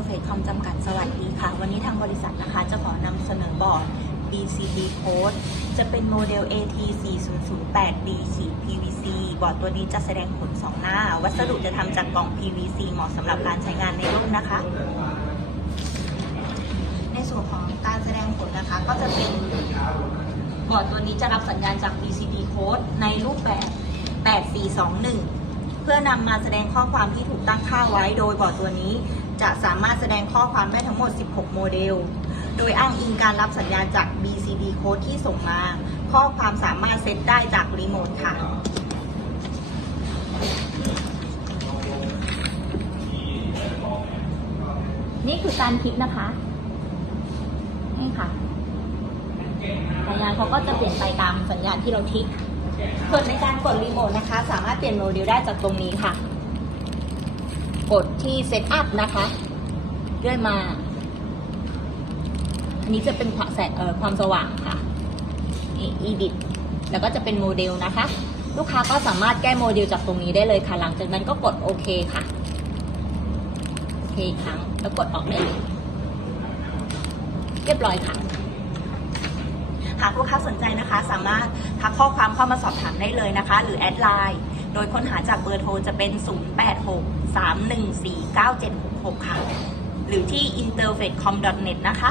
r f a c e คอมจำกัดสวัสดีค่ะ วันนี้ทางบริษัทนะคะ จะขอนำเสนอบอร์ด BCD Code จะเป็นโมเดล AT 4008 B ขีด PVC บอร์ดตัวนี้จะแสดงผล2หน้า วัสดุจะทำจากกล่อง PVC เหมาะสำหรับการใช้งานในรุ่นนะคะ ในส่วนของการแสดงผลนะคะ ก็จะเป็นบอร์ดตัวนี้จะรับสัญญาณจาก BCD Code ในรูปแบบ 8421 เพื่อนำมาแสดงข้อความที่ถูกตั้งค่าไว้ โดยบอร์ดตัวนี้จะสามารถแสดงข้อความได้ทั้งหมด 16 โมเดล โดยอ้างอิงการรับสัญญาณจาก BCD Code ที่ส่งมา ข้อความสามารถเซตได้จากรีโมทค่ะ นี่คือการคลิกนะคะ นี่ค่ะ สัญญาณเขาก็จะเปลี่ยนไปตามสัญญาณที่เราคลิก ส่วนในการกดรีโมทนะคะ สามารถเปลี่ยนโมเดลได้จากตรงนี้ค่ะ กดที่ Set Up นะคะเลื่อนมา อันนี้จะเป็นความแสงเอ่อความสว่างค่ะนี่ Edit แล้วก็จะเป็นโมเดลนะคะ ลูกค้าก็สามารถแก้โมเดลจากตรงนี้ได้เลยค่ะ หลังจากนั้นก็กดโอเคค่ะโอเคครั้งแล้วกดออกได้เลย เรียบร้อยค่ะ หากลูกค้าสนใจนะคะ สามารถทักข้อความเข้ามาสอบถามได้เลยนะคะ หรือแอดไลน์โดยค้นหาจากเบอร์โทรจะเป็น 0863149766 ค่ะ หรือที่ interfacecom.net นะคะ